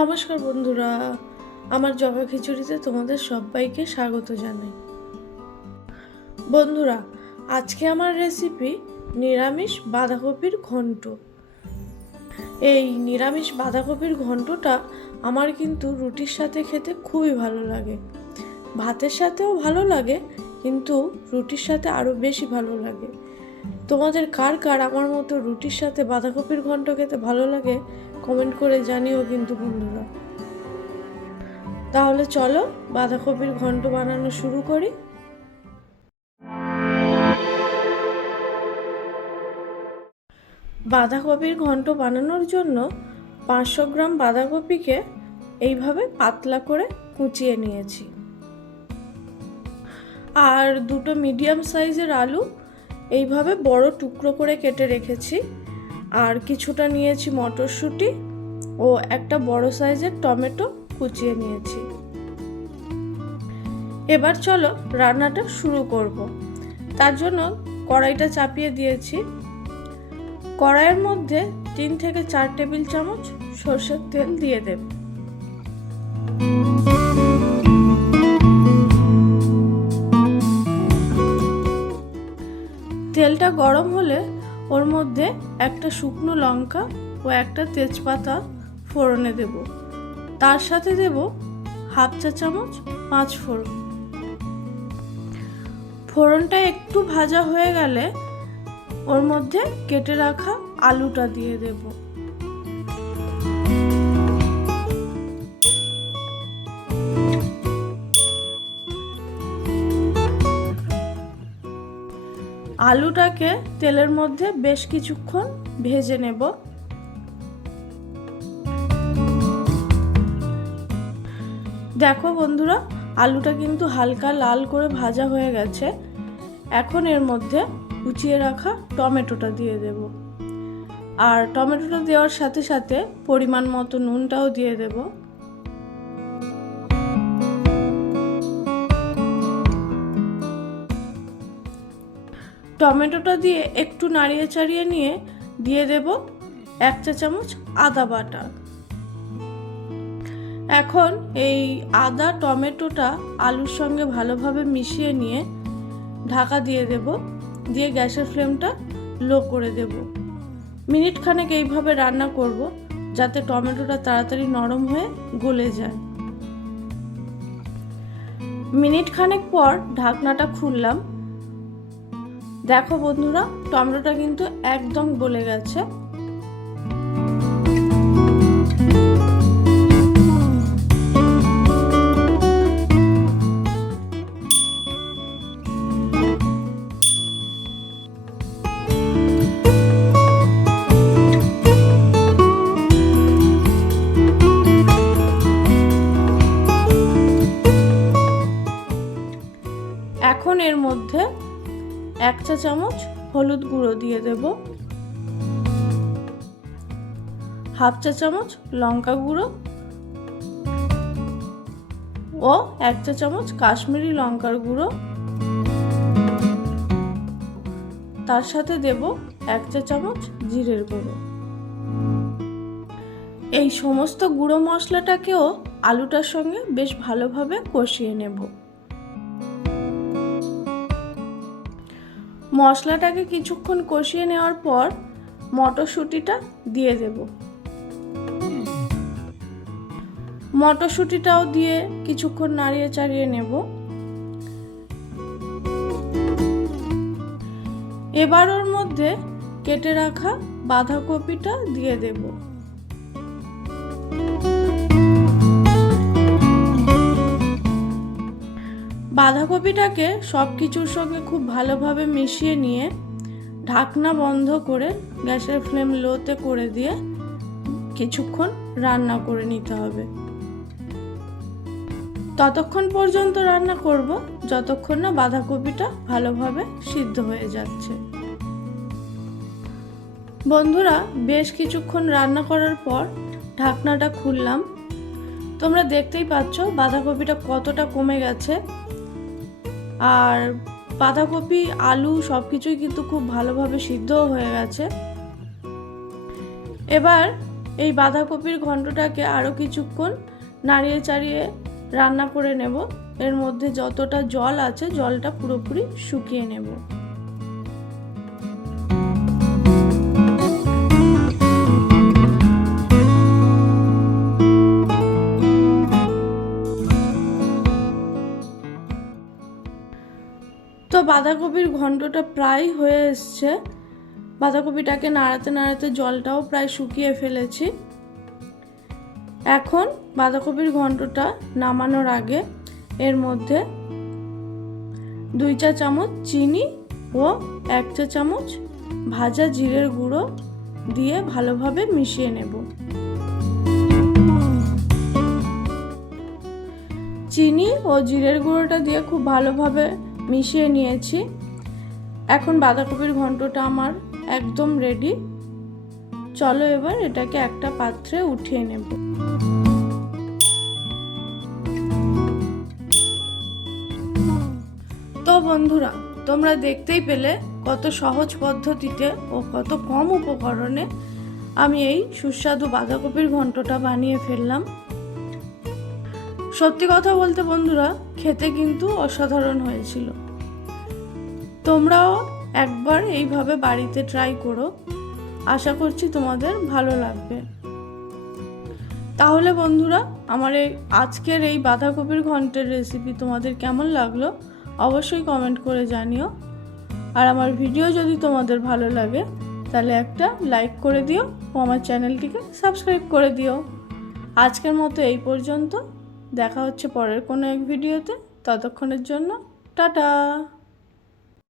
নমস্কার বন্ধুরা, আমার জবা খিচুড়িতে তোমাদের সবাইকে স্বাগত জানাই। বন্ধুরা, আজকে আমার রেসিপি নিরামিষ বাঁধাকপির ঘন্ট। এই নিরামিষ বাঁধাকপির ঘন্টটা আমার কিন্তু রুটির সাথে খেতে খুবই ভালো লাগে। ভাতের সাথেও ভালো লাগে, কিন্তু রুটির সাথে আরও বেশি ভালো লাগে। তোমাদের কার কার আমার মতো রুটির সাথে বাঁধাকপির ঘন্ট খেতে ভালো লাগে কমেন্ট করে জানিও কিন্তু বন্ধুরা। তাহলে চলো বাঁধাকপির ঘন্ট বানানো শুরু করি। বাঁধাকপির ঘন্ট বানানোর জন্য 500 গ্রাম বাঁধাকপিকে এইভাবে পাতলা করে কুচিয়ে নিয়েছি। আর দুটো মিডিয়াম সাইজের আলু এইভাবে বড় টুকরো করে কেটে রেখেছি। আর কিছুটা নিয়েছি মটরশুঁটি ও একটা বড় সাইজের টমেটো কুচিয়ে নিয়েছি। এবার চলো রান্নাটা শুরু করব। তার জন্য কড়াইটা চাপিয়ে দিয়েছি। কড়াইয়ের মধ্যে 3 থেকে 4 টেবিল চামচ সরষের তেল দিয়ে দেব। তেলটা গরম হলে ওর মধ্যে একটা শুকনো লঙ্কা ও একটা তেজপাতা ফোড়নে দেব। তার সাথে দেব হাফ চা চামচ 5 ফোড়ন। ফোড়নটা একটু ভাজা হয়ে গেলে ওর মধ্যে কেটে রাখা আলুটা দিয়ে দেব। আলুটাকে তেলের মধ্যে বেশ কিছুক্ষণ ভেজে নেব। দেখো বন্ধুরা, আলুটা কিন্তু হালকা লাল করে ভাজা হয়ে গেছে। এখন এর মধ্যে কুচিয়ে রাখা টমেটোটা দিয়ে দেব। আর টমেটোটা দেওয়ার সাথে সাথে পরিমাণ মতো নুনটাও দিয়ে দেব। টমেটোটা দিয়ে একটু নাড়িয়ে চাড়িয়ে নিয়ে দিয়ে দেব 1 চা চামচ আদা বাটা। এখন এই আদা টমেটোটা আলুর সঙ্গে ভালোভাবে মিশিয়ে নিয়ে ঢাকা দিয়ে দেব। দিয়ে গ্যাসের ফ্লেমটা লো করে দেব। মিনিট খানেক এইভাবে রান্না করব, যাতে টমেটোটা তাড়াতাড়ি নরম হয়ে গলে যায়। মিনিট খানেক পর ঢাকনাটা খুললাম। দেখো বন্ধুরা, টমেটোটা কিন্তু একদম গলে গেছে। এখন এর মধ্যে 1 চা চামচ হলুদ গুঁড়ো দিয়ে দেব, হাফ চা চামচ লঙ্কা গুঁড়ো ও 1 চা চামচ কাশ্মীরি লঙ্কার গুঁড়ো। তার সাথে দেব 1 চা চামচ জিরের গুঁড়ো। এই সমস্ত গুঁড়ো মশলাটাকেও আলুটার সঙ্গে বেশ ভালোভাবে কষিয়ে নেব। মশলাটাকে কিছুক্ষণ কষিয়ে নেওয়ার পর মটরশুঁটিটা দিয়ে দেব। মটরশুঁটিটাও দিয়ে কিছুক্ষণ নাড়িয়ে চাড়িয়ে নেব। এবার ওর মধ্যে কেটে রাখা বাঁধাকপিটা দিয়ে দেব। বাঁধাকপিটাকে সব কিছুর সঙ্গে খুব ভালোভাবে মিশিয়ে নিয়ে ঢাকনা বন্ধ করে গ্যাসের ফ্লেম লোতে করে দিয়ে কিছুক্ষণ রান্না করে নিতে হবে। ততক্ষণ পর্যন্ত রান্না করব যতক্ষণ না বাঁধাকপিটা ভালোভাবে সিদ্ধ হয়ে যাচ্ছে। বন্ধুরা, বেশ কিছুক্ষণ রান্না করার পর ঢাকনাটা খুললাম। তোমরা দেখতেই পাচ্ছ বাঁধাকপিটা কতটা কমে গেছে। আর বাঁধাকপি আলু সব কিছুই কিন্তু খুব ভালোভাবে সিদ্ধ হয়ে গেছে। এবার এই বাঁধাকপির ঘন্টটাকে আরও কিছুক্ষণ নাড়িয়ে চাড়িয়ে রান্না করে নেব। এর মধ্যে যতটা জল আছে জলটা পুরোপুরি শুকিয়ে নেব। তো বাঁধাকপির ঘন্টটা প্রায় হয়ে এসছে। বাঁধাকপিটাকে নাড়াতে নাড়াতে জলটাও প্রায় শুকিয়ে ফেলেছি। এখন বাঁধাকপির ঘন্টটা নামানোর আগে এর মধ্যে 2 চা চামচ চিনি ও 1 চা চামচ ভাজা জিরের গুঁড়ো দিয়ে ভালোভাবে মিশিয়ে নেব। চিনি ও জিরের গুঁড়োটা দিয়ে খুব ভালোভাবে মিশিয়ে নিয়েছি। এখন বাঁধাকপির ঘন্টটা আমার একদম রেডি। চলো এবার এটাকে একটা পাত্রে উঠিয়ে নেব। তো বন্ধুরা, তোমরা দেখতেই পেলে কত সহজ পদ্ধতিতে ও কত কম উপকরণে আমি এই সুস্বাদু বাঁধাকপির ঘন্টটা বানিয়ে ফেললাম। সত্যি কথা বলতে বন্ধুরা, খেতে কিন্তু অসাধারণ হয়েছিল। তোমরাও একবার এইভাবে বাড়িতে ট্রাই করো, আশা করছি তোমাদের ভালো লাগবে। তাহলে বন্ধুরা, আমার আজকের এই বাঁধাকপির ঘন্টের রেসিপি তোমাদের কেমন লাগলো অবশ্যই কমেন্ট করে জানিও। আর আমার ভিডিও যদি তোমাদের ভালো লাগে তাহলে একটা লাইক করে দিও ও আমার চ্যানেলটিকে সাবস্ক্রাইব করে দিও। আজকের মতো এই পর্যন্ত, দেখা হচ্ছে পরের কোনো এক ভিডিওতে। ততক্ষণের জন্য টাটা।